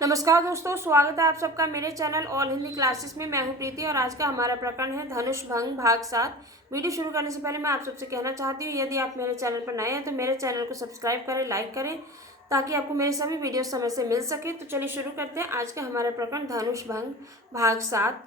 नमस्कार दोस्तों, स्वागत है आप सबका मेरे चैनल ऑल हिंदी क्लासेस में। मैं हूं प्रीति और आज का हमारा प्रकरण है धनुष भंग भाग 7। वीडियो शुरू करने से पहले मैं आप सबसे कहना चाहती हूं, यदि आप मेरे चैनल पर नए हैं तो मेरे चैनल को सब्सक्राइब करें, लाइक करें, ताकि आपको मेरे सभी वीडियो समय से मिल सके। तो चलिए शुरू करते हैं आज का हमारा प्रकरण धनुष भंग भाग 7।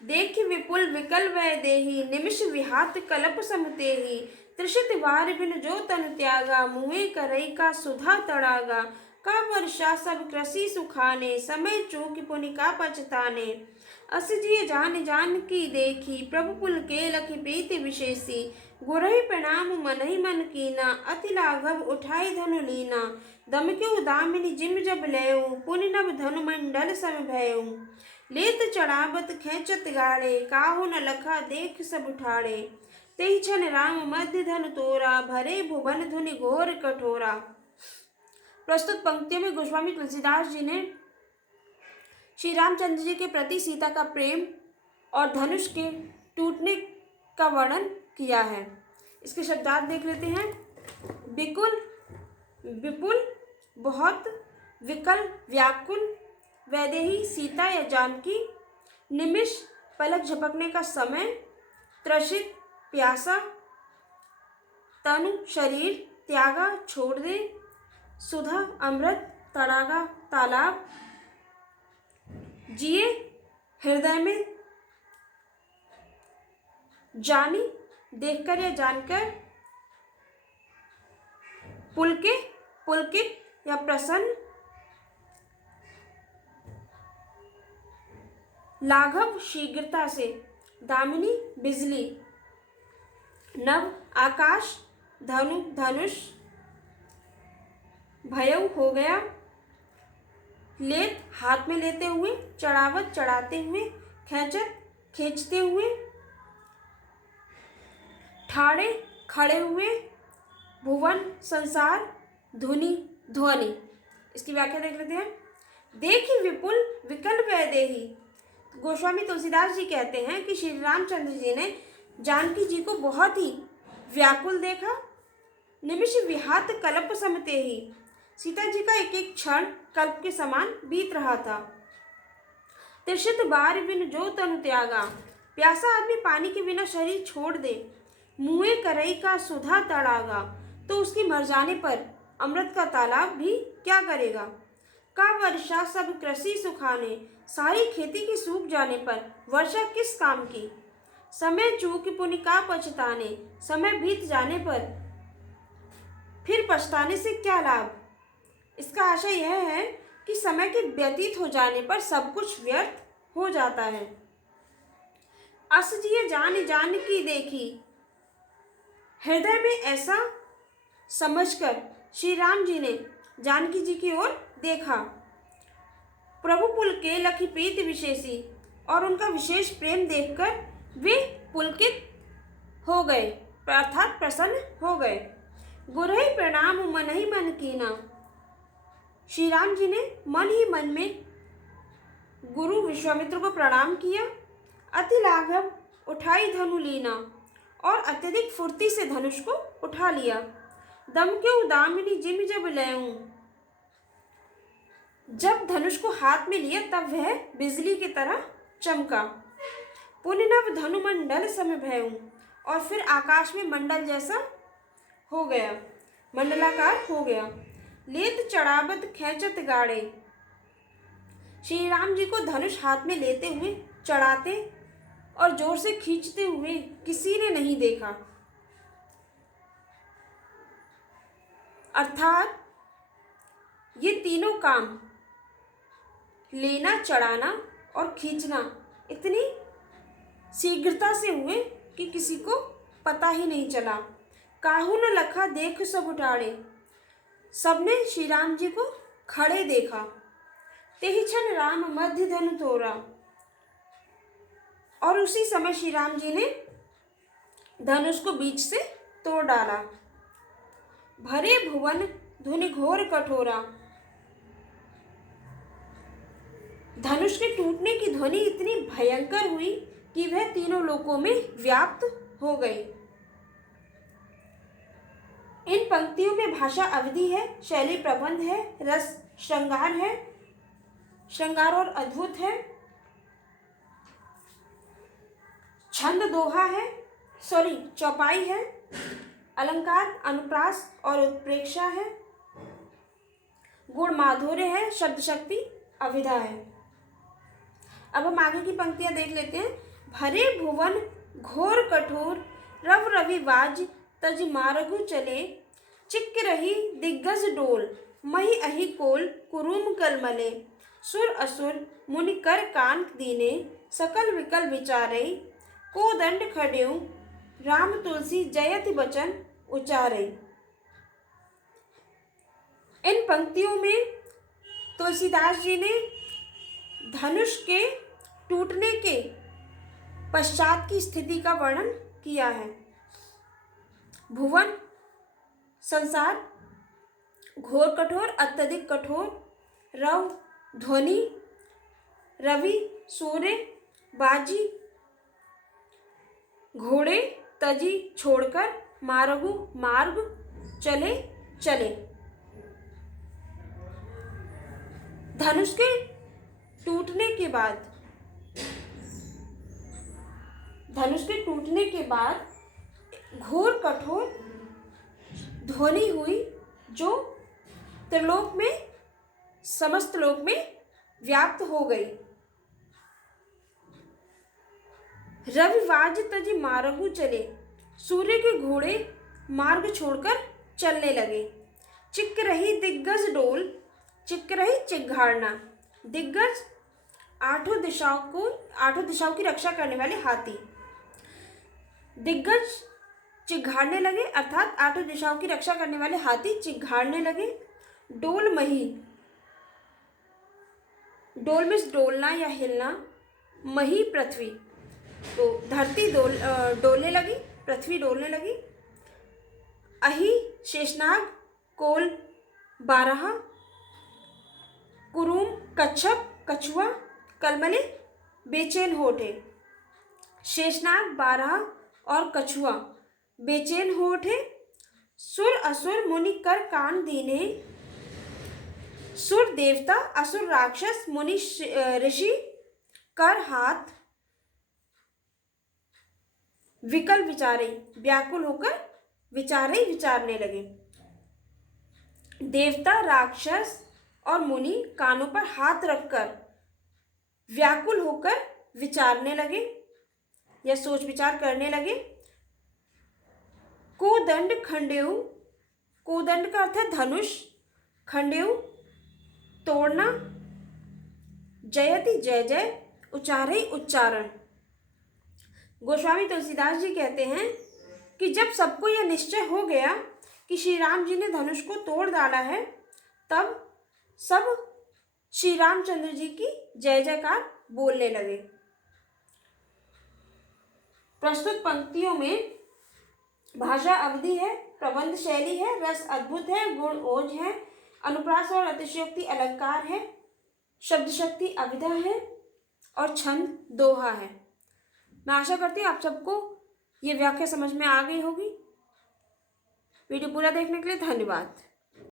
देख विपुल विकल वै देही, निमिष विहात कलप समतेही, त्रिषित वार बिन जो तन त्यागा, मुँहे करई का सुधा तड़ागा, का वर्षा सब कृषि सुखाने, समय चूक पुनि का पछताने, अस जिय जान जान की देखी, प्रभु पुल के लखि प्रीति विशेषी, गुरहि प्रणाम मनहि मन कीना, अति लाघव उठाई धनु लीना, दमक्यु दामिनी जिम जब लयऊ, पुनि नभ धनु मंडल सम भयऊ, लेत चढ़ावत खेचत गाड़े, काहू न लखा देख सब उठाड़े, तेहि क्षण राम मध्य धनु तोरा, भरे भुवन धुनि घोर कठोरा। प्रस्तुत पंक्तियों में गोस्वामी तुलसीदास जी ने श्री रामचंद्र जी के प्रति सीता का प्रेम और धनुष के टूटने का वर्णन किया है। इसके शब्दार्थ देख लेते हैं। विकुल विपुल बहुत, विकल व्याकुल, वैदेही सीता या जानकी, निमिष पलक झपकने का समय, त्रसित प्यासा, तनु शरीर, त्यागा छोड़ दे, सुधा अमृत, तड़ागा तालाब, जिए हृदय में, जानी देखकर या जानकर, पुलकित या प्रसन्न, लाघव शीघ्रता से, दामिनी बिजली, नभ आकाश, धनु धनुष, भयऊ हो गया, लेत हाथ में लेते हुए, चढ़ावत चढ़ाते हुए, खेचत खींचते हुए, ठाड़े खड़े हुए, भुवन संसार, धुनि ध्वनि। इसकी व्याख्या देख लेते हैं। देखी विपुल विकल वैदेही, गोस्वामी तुलसीदास जी कहते हैं कि श्री रामचंद्र जी ने जानकी जी को बहुत ही व्याकुल देखा। निमिष विहात कल्प समते ही, सीता जी का एक एक क्षण कल्प के समान बीत रहा था। त्रिषित बार बिन जो तनु त्यागा, प्यासा आदमी पानी के बिना शरीर छोड़ दे, मुँहे करई का सुधा तड़ागा, तो उसके मर जाने पर अमृत का तालाब भी क्या करेगा। का वर्षा सब कृषि सुखाने, सारी खेती के सूख जाने पर वर्षा किस काम की। समय चूक पुनि का पछताने, समय बीत जाने पर फिर पछताने से क्या लाभ। इसका आशय यह है कि समय के व्यतीत हो जाने पर सब कुछ व्यर्थ हो जाता है। अस जिय जान जान की देखी, हृदय में ऐसा समझकर श्री राम जी ने जानकी जी की ओर देखा। प्रभु पुल के लखि प्रीति विशेषी, और उनका विशेष प्रेम देखकर वे पुलकित हो गए, अर्थात प्रसन्न हो गए। गुरहि प्रणाम मन ही मन कीना, श्री राम जी ने मन ही मन में गुरु विश्वामित्र को प्रणाम किया। अति लाघव उठाई धनु लीना, और अत्यधिक फुर्ती से धनुष को उठा लिया। दमक्यु दामिनी जिम जब लयऊ, जब धनुष को हाथ में लिया तब वह बिजली की तरह चमका। पुनः धनु मंडल सम भयऊ, और फिर आकाश में मंडल जैसा हो गया, मंडलाकार हो गया। लेत चढ़ावत खेचत गाड़े, श्री राम जी को धनुष हाथ में लेते हुए, चढ़ाते और जोर से खींचते हुए किसी ने नहीं देखा। अर्थात ये तीनों काम, लेना, चढ़ाना और खींचना, इतनी शीघ्रता से हुए कि किसी को पता ही नहीं चला। काहू न लखा देख सब उठाड़े, सबने श्री राम जी को खड़े देखा। तेहि क्षण राम मध्य धनु तोरा, और उसी समय श्री राम जी ने धनुष को बीच से तोड़ डाला। भरे भुवन धुनि घोर कठोरा, धनुष के टूटने की ध्वनि इतनी भयंकर हुई कि वह तीनों लोकों में व्याप्त हो गई। इन पंक्तियों में भाषा अवधि है, शैली प्रबंध है, रस श्रृंगार है, श्रृंगार और अद्भुत है। छंद दोहा है, चौपाई है। अलंकार अनुप्रास और उत्प्रेक्षा है। गुण माधुर्य है, शब्द शक्ति अभिधा है। अब हम आगे की पंक्तियां देख लेते हैं। भरे भुवन घोर कठोर रव रविवाज तज मारगु चले, चिक्क रही दिग्गज डोल मही अहि कोल कुरुम कलमले, सुर असुर मुनि कर कान दीने सकल विकल विचारे, को दंड खड्यो राम तुलसी जयति बचन उचारे। इन पंक्तियों में तुलसीदास जी ने धनुष के टूटने के पश्चात की स्थिति का वर्णन किया है। भुवन संसार घोर कठोर, अत्यधिक कठोर, रव ध्वनि, रवि सूर्य, बाजी घोड़े, तजी छोड़कर, मारगु मार्ग, चले चले। धनुष के टूटने के बाद घोर कठोर ध्वनि हुई जो त्रिलोक में, समस्त लोक में व्याप्त हो गई। रविवाज तजी मार्गु चले, सूर्य के घोड़े मार्ग छोड़कर चलने लगे। चिक्क रही दिग्गज डोल, चिक्क रही चिघाड़ना, दिग्गज आठों दिशाओं की रक्षा करने वाले हाथी। दिग्गज चिघाड़ने लगे, अर्थात आठों दिशाओं की रक्षा करने वाले हाथी चिघाड़ने लगे। डोल मही, डोल में डोलना या हिलना, मही पृथ्वी, तो धरती डोलने लगी, पृथ्वी डोलने लगी। अहि शेषनाग, कोल बारहा, कुरुम कच्छप कछुआ, कलमले बेचैन होठे। शेषनाग, बारहा और कछुआ बेचैन हो उठे। सुर असुर मुनि कर कान दीने, सुर देवता, असुर राक्षस, मुनि ऋषि कर हाथ विकल विचारे, व्याकुल होकर विचारने लगे। देवता, राक्षस और मुनि कानों पर हाथ रखकर व्याकुल होकर विचारने लगे या सोच विचार करने लगे। कोदंड खंडेऊ, कोदंड का अर्थ है धनुष, खंडेऊ तोड़ना, जयति जय जय, उचारे उच्चारण। गोस्वामी तुलसीदास जी कहते हैं कि जब सबको यह निश्चय हो गया कि श्री राम जी ने धनुष को तोड़ डाला है, तब सब श्री रामचंद्र जी की जय जयकार बोलने लगे। प्रस्तुत पंक्तियों में भाषा अवधि है, प्रबंध शैली है, रस अद्भुत है, गुण ओज है, अनुप्रास और अतिशयोक्ति अलंकार है, शब्द शक्ति अभिधा है और छंद दोहा है। मैं आशा करती हूँ आप सबको ये व्याख्या समझ में आ गई होगी। वीडियो पूरा देखने के लिए धन्यवाद।